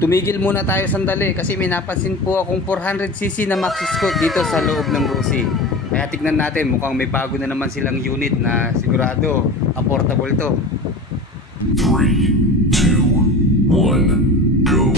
Tumigil muna tayo sandali kasi may napansin po akong 400cc na maxi scoot dito sa loob ng Rossi. Kaya tignan natin, mukhang may bago na naman silang unit na sigurado affordable to. 3, 2, 1, go!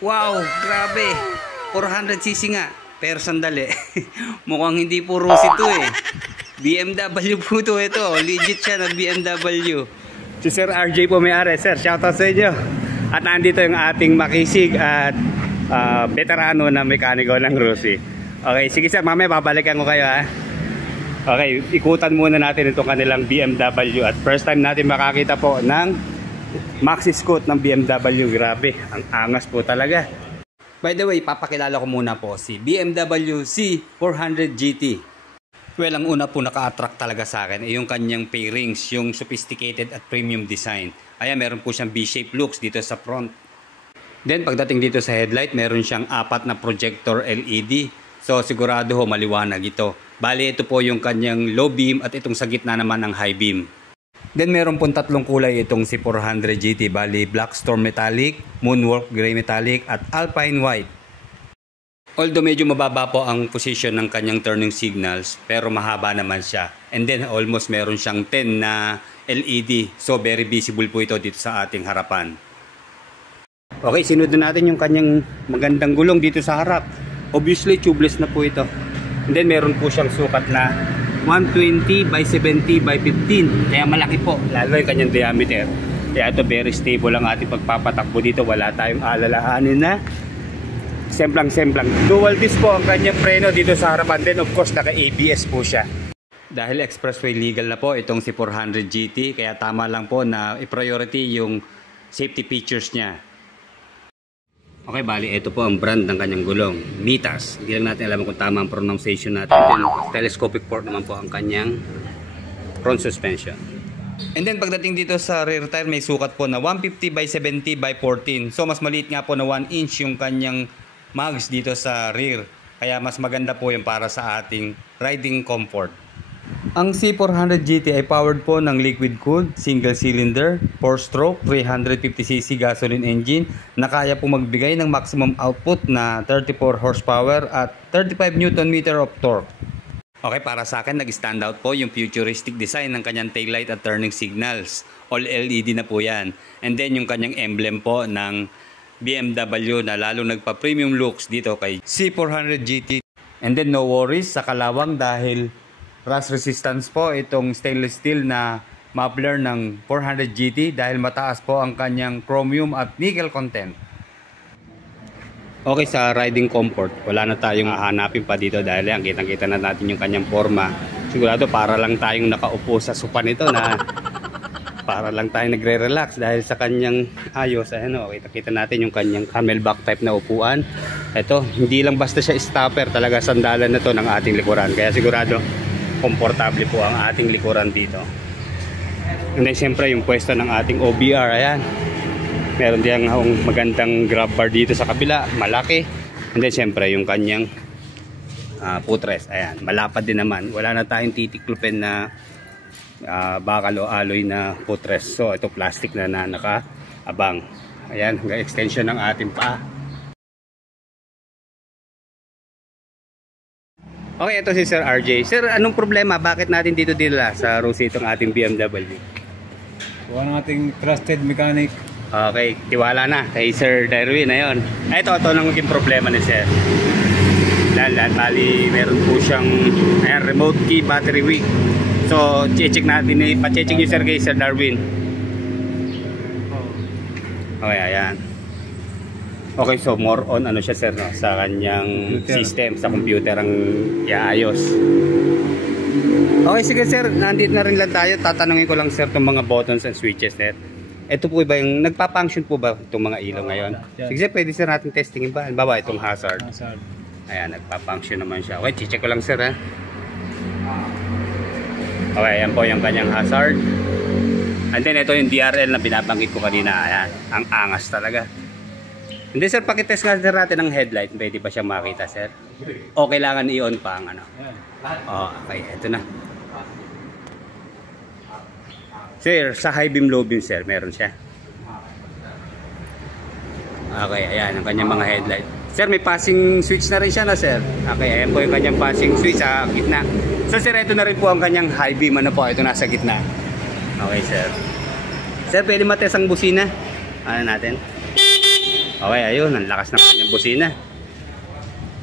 Wow, grabe. 400cc nga. Pero sandali. Mukhang hindi po Rossi to eh. BMW po to ito. Legit siya na BMW. Si Sir RJ po may-ari. Sir, shoutout sa inyo. At nandito yung ating makisig at veterano na mekaniko ng Rossi. Okay, sige sir, mamaya babalikan ko kayo ha. Okay, ikutan muna natin itong kanilang BMW. At first time natin makakita po ng maxi scoot ng BMW. Grabe, ang angas po talaga. By the way, papakilala ko muna po si BMW C400 GT. Well, ang una po naka-attract talaga sa akin ay yung kanyang fairings, yung sophisticated at premium design. Ayan, meron po siyang V-shape looks dito sa front. Then pagdating dito sa headlight, meron siyang 4 na projector LED. So sigurado ho maliwanag ito. Bali, ito po yung kanyang low beam at itong sa gitna naman ang high beam. Then meron pong 3 kulay itong si 400 GT. Bali, Black Storm Metallic, Moonwalk Gray Metallic at Alpine White. Although medyo mababa po ang position ng kanyang turning signals, pero mahaba naman siya. And then almost meron siyang 10 na LED. So very visible po ito dito sa ating harapan. Okay, sinunod natin yung kanyang magandang gulong dito sa harap. Obviously tubeless na po ito. And then meron po siyang sukat na 120 by 70 by 15. Kaya malaki po, lalo yung kanyang diameter. Kaya ito very stable ang ating pagpapatakbo dito. Wala tayong alalahanin na semplang-semplang. Dual disc po ang kanyang preno dito sa harapan. Then of course naka ABS po siya. Dahil expressway legal na po itong si 400 GT, kaya tama lang po na i-priority yung safety features niya. Okay, bali, ito po ang brand ng kanyang gulong, Mitas. Hindi lang natin alam kung tama ang pronunciation natin. Then, telescopic fork naman po ang kanyang front suspension. And then, pagdating dito sa rear tire, may sukat po na 150 by 70 by 14. So, mas maliit nga po na 1 inch yung kanyang mags dito sa rear. Kaya mas maganda po yung para sa ating riding comfort. Ang C400 GT ay powered po ng liquid-cooled, single cylinder, 4-stroke, 350cc gasoline engine na kaya po magbigay ng maximum output na 34 horsepower at 35 Nm of torque. Okay, para sa akin nag-stand out po yung futuristic design ng kanyang taillight at turning signals. All LED na po yan. And then yung kanyang emblem po ng BMW na lalo nagpa-premium looks dito kay C400 GT. And then no worries sa kalawang dahil rust resistance po itong stainless steel na muffler ng 400 GT dahil mataas po ang kanyang chromium at nickel content. Okay, sa riding comfort, wala na tayong hahanapin pa dito dahil yan, kitang-kita na natin yung kanyang forma. Sigurado para lang tayong nakaupo sa sofa nito na para lang tayong nagre-relax dahil sa kanyang ayos. Ayan o, kita natin yung kanyang camelback type na upuan. Ito, hindi lang basta siya stopper, talaga sandalan na to ng ating likuran. Kaya sigurado komportable po ang ating likuran dito. And then siyempre yung pwesto ng ating OBR, ayan. Meron diyang magandang grab bar dito sa kabila, malaki. And then siyempre yung kanyang footrest, ayan, malapad din naman. Wala na tayong titiklupin na bakal o alloy na footrest. So ito plastic na nakaabang. Ayan, extension ng ating paa. Okay, ito si Sir RJ. Sir, anong problema? Bakit natin dito dila sa Rossi itong ating BMW? Kuha ng ating trusted mechanic. Okay, tiwala na kay Sir Darwin. Ayun. Ito nang maging problema ni Sir. Bali, meron po siyang remote key battery weak. So, check natin, pa-check yung Sir kay Sir Darwin. Okay, ayan. Okay, so more on ano siya sir, no? Sa kanyang computer. System, sa computer ang iayos. Okay, sige sir, nandito na rin lang tayo. Tatanungin ko lang sir itong mga buttons and switches sir. Ito po ba yung nagpa-function po ba itong mga ilaw ngayon? Sige sir, pwede sir natin testingin ba? Halimbawa itong hazard. Ayan, nagpa-function naman siya. Okay, check ko lang sir ha. Okay, ayan po yung kanyang hazard. And then ito yung DRL na binabanggit ko kanina. Ayan, ang angas talaga. Hindi sir, pakitest nga sir natin ng headlight. Pwede ba siya makita sir? O kailangan i-on pa ang ano? Okay, ito na. Sir, sa high beam, low beam sir, meron siya. Okay, ayan ang kanyang mga headlight. Sir, may passing switch na rin siya na sir. Okay, ayan po yung kanyang passing switch sa gitna. So sir, ito na rin po ang kanyang high beam. Ano po, ito nasa gitna. Okay sir. Sir, pwede matest ang busina. Ano natin? Okay, ayun, ang lakas ng kanyang busina.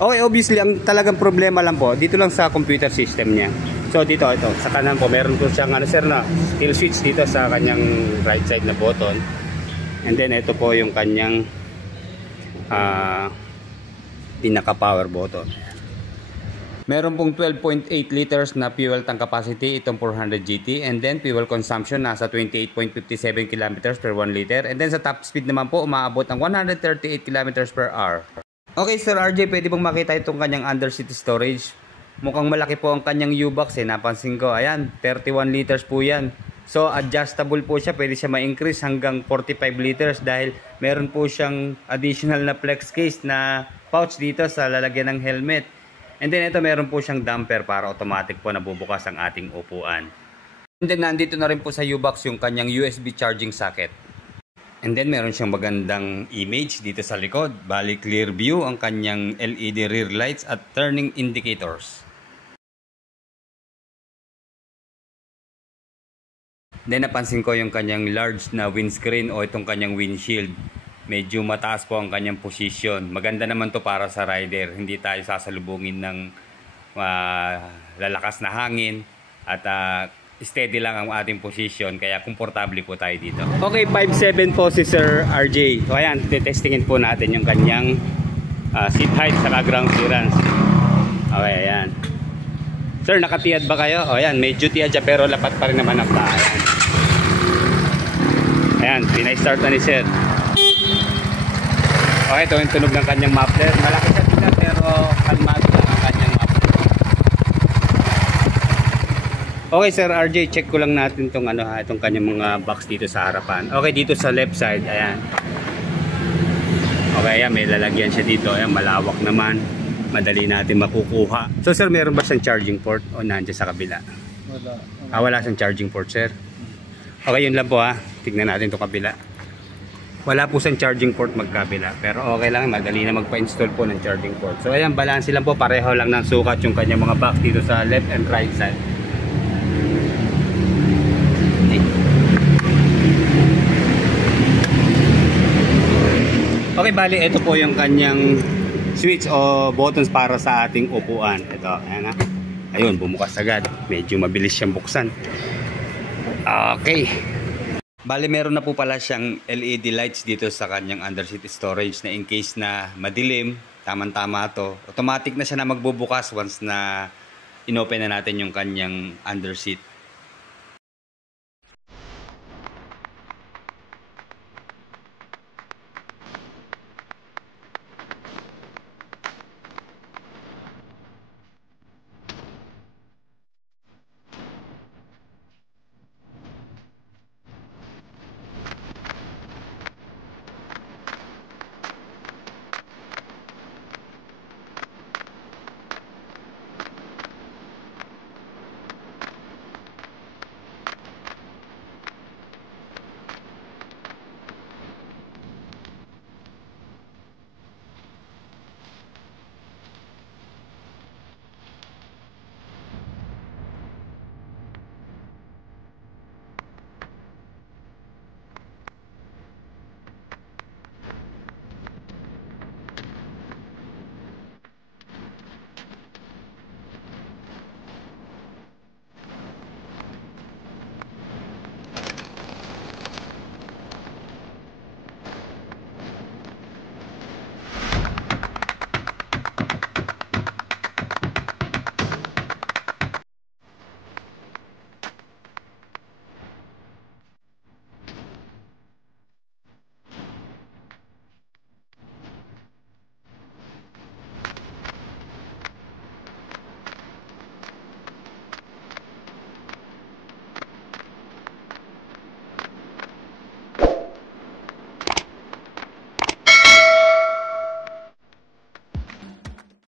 Okay, obviously, ang talagang problema lang po, dito lang sa computer system niya. So dito, ito, sa kanan po, meron po siyang ano sir na kill switch dito sa kanyang right side na button. And then ito po yung kanyang pinaka power button. Meron pong 12.8 liters na fuel tank capacity itong 400 GT, and then fuel consumption nasa 28.57 kilometers per 1 liter, and then sa top speed naman po umaabot ng 138 kilometers per hour. Okay Sir RJ, pwede bang makita itong kanyang underseat storage? Mukhang malaki po ang kanyang U-box napansin ko. Ayan, 31 liters po yan. So adjustable po siya, pwede siya ma-increase hanggang 45 liters dahil meron po siyang additional na flex case na pouch dito sa lalagyan ng helmet. And then ito meron po siyang damper para automatic po nabubukas ang ating upuan. And then nandito na rin po sa U-box yung kanyang USB charging socket. And then meron siyang magandang image dito sa likod. Bali clear view ang kanyang LED rear lights at turning indicators. Then napansin ko yung kanyang large na windscreen o itong kanyang windshield. Medyo mataas po ang kanyang position. Maganda naman to para sa rider. Hindi tayo sasalubungin ng lalakas na hangin at steady lang ang ating position. Kaya komportable po tayo dito. Okay, 5'7 po si Sir RJ. So ayan, testingin po natin yung kanyang seat height sa ground clearance. Okay, ayan. Sir, nakatiyad ba kayo? O ayan, medyo tiyad siya pero lapat pa rin naman ang paa. Ayan, pinay-start na ni Sir. Okay, ito yung tunog ng kanyang muffler. Malaki siya tingnan pero kalmado lang ang kanyang muffler. Okay Sir RJ, check ko lang natin itong, itong kanyang mga box dito sa harapan. Okay, dito sa left side, ayan. Okay, ayan, may lalagyan siya dito. Ayan, malawak naman. Madali natin makukuha. So sir, meron ba siyang charging port o nandiyan sa kabila? Wala. Wala siyang charging port sir. Okay, yun lang po ha. Tignan natin itong kabila. Wala po siyang charging port magkabila. Pero okay lang, madali na magpa-install po ng charging port. So ayan, balance lang po. Pareho lang ng sukat yung kanyang mga box dito sa left and right side. Okay, bali, ito po yung kanyang switch o buttons para sa ating upuan. Ito, ayan ha. Ayun, bumukas agad. Medyo mabilis siyang buksan. Okay. Bali, meron na po pala siyang LED lights dito sa kanyang underseat storage na in case na madilim, tamang-tama to. Automatic na siya na magbubukas once na inopen na natin yung kanyang underseat.